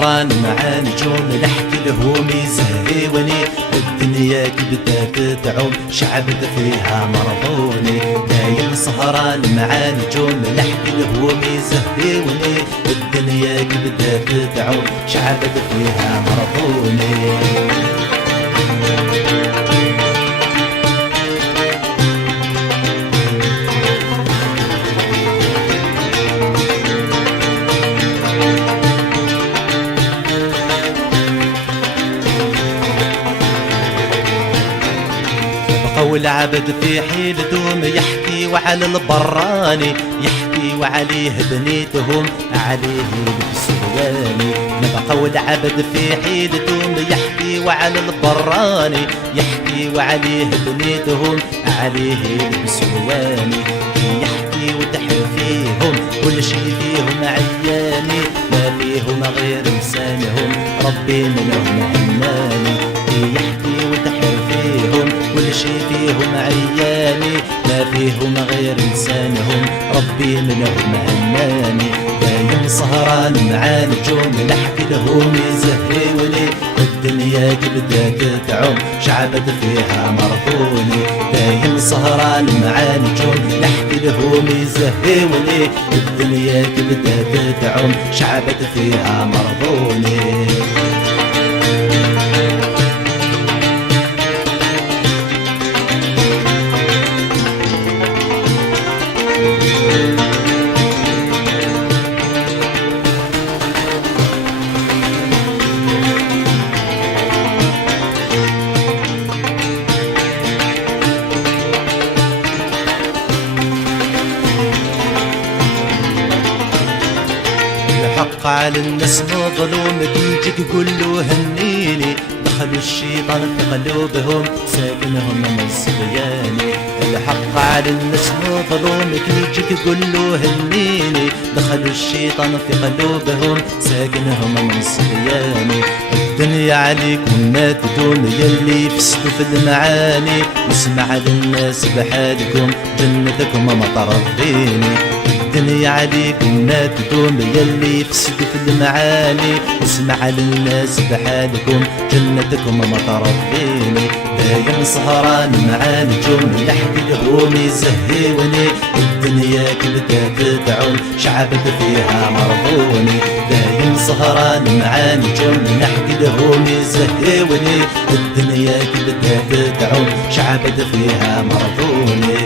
سهران مع نجوم نحكي لهم يزهروني، الدنيا كبدات تعوم شعبت فيها مرضوني. دايم سهران مع نجوم نحكي لهم يزهروني، الدنيا كبدات تعوم شعبت فيها مرضوني. والعبد في حيل دوم يحكي وعلى البراني، يحكي وعليه بنيتهم عليه البسواني. نبقى والعبد في حيل دوم يحكي وعلى البراني، يحكي وعليه بنيتهم عليه البسواني. يحكي وتحر فيهم كل شي فيهم عياني، ما فيهم غير لسانهم ربي منهم هناني. يحكي وتحر فيهم كل شي فيهم عياني، ما فيهم غير لسانهم ربي منهم هناني. دايم سهران مع نجوم نحكي لهم يزهروني، الدنيا كبدات تعوم شعبت فيها مرضوني. دايم سهران مع نجوم نحكي لهم يزهروني، الدنيا كبدات تعوم شعبت فيها مرضوني. حق على الناس مظلوم تيجي تقول له هنيني، دخلوا الشيطان في قلوبهم ساكنهم من الصبياني. الحق على الناس مظلوم تيجي تقول له هنيني، دخلوا الشيطان في قلوبهم ساكنهم من الصبياني. الدنيا عليكم ما تدوم يلي فسدوا في المعاني، واسمع للناس بحالكم جنتكم مطر الديني. الدنيا عليكم ما تدوم يلي فسدوا في المعاني، اسمع للناس بحالكم جنتكم مطر الديني. دايم سهران مع نجوم نحكي لهم يزهروني، الدنيا كبدات تعوم شعبت فيها مرضوني. دايم سهران مع نجوم نحكي لهم يزهروني، الدنيا كبدات تعوم شعبت فيها مرضوني.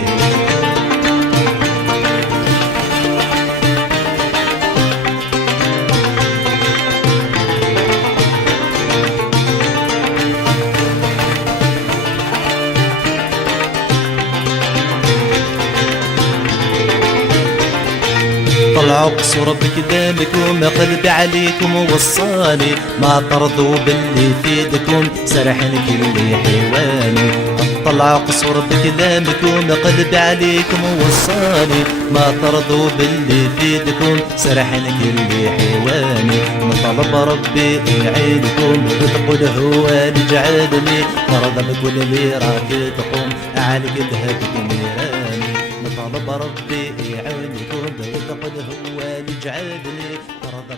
طلعوا قصور بكلامكم قلبي عليكم ووصاني، ما ترضوا باللي فيدكم سرحن كل حيواني. طلعوا قصور بكلامكم قلبي عليكم ووصاني، ما ترضوا باللي فيدكم سرحن كل حيواني. نطلب ربي يعينكم وتقول هو اللي جعلني، فرض بكل اللي راك تقوم عليك ذهبك نيراني. نطلب ربي يعينكم وتقول هو اللي جعلني، فرض